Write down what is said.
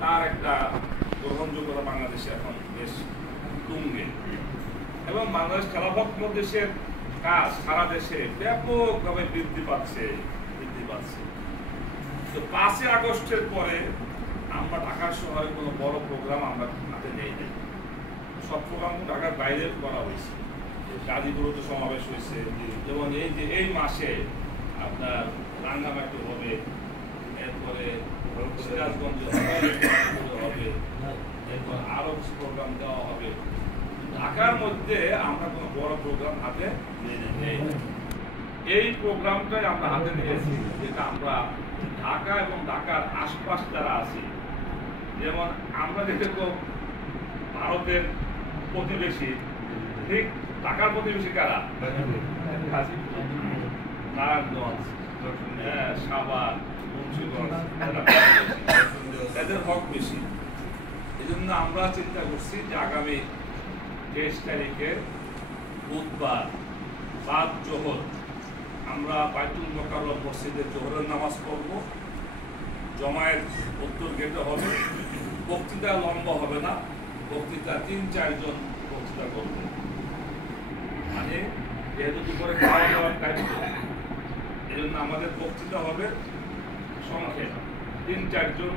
তার একটা গ্রহণযোগ্যতা বাংলাদেশে এখন বেশ তুঙ্গে, এবং বাংলাদেশ খেলাফত মজলিসের কাজ সারা দেশে ব্যাপকভাবে বৃদ্ধি পাচ্ছে। তো 5 আগস্টের পরে আমরা ঢাকার শহরে কোনো বড় প্রোগ্রাম আমরা হাতে নেই নাই। সব প্রোগ্রাম ঢাকার বাইরে করা হয়েছে। গাজীপুরতে সমাবেশ হয়েছে, যেমন এই মাসে আপনার রাঙ্গামাটি হবে, এরপরে সিরাজগঞ্জে হবে, এরপর আরো কিছু প্রোগ্রাম দেওয়া হবে। ঢাকার মধ্যে আমরা কোনো বড় প্রোগ্রাম হাতে নেই। এই প্রোগ্রামটাই আমরা হাতে নিয়েছি, যেটা আমরা ঢাকা এবং ঢাকার আশপাশ যারা আছে, যেমন আমরা যেরকম ভারতের প্রতিবেশী, ঠিক ঢাকার প্রতিবেশী কারা? নারায়ণগঞ্জ, সাভার, মুন্সিগঞ্জ, এদের হক বেশি। এই জন্য আমরা চিন্তা করছি যে আগামী 23 তারিখে বুধবার বাদ জোহর আমরা বাইতুল মোকাররম মসজিদে জোহরের নামাজ পড়ব। জমায়েত উত্তর গেটে হবে। বক্তৃতা লম্বা হবে না, বক্তৃতা 3-4 জন বক্তৃতা করবে। মানে যেহেতু দুপুরে খাওয়া দাওয়ার টাইম, এই জন্য আমাদের বক্তৃতা হবে সংক্ষেপ, 3-4 জন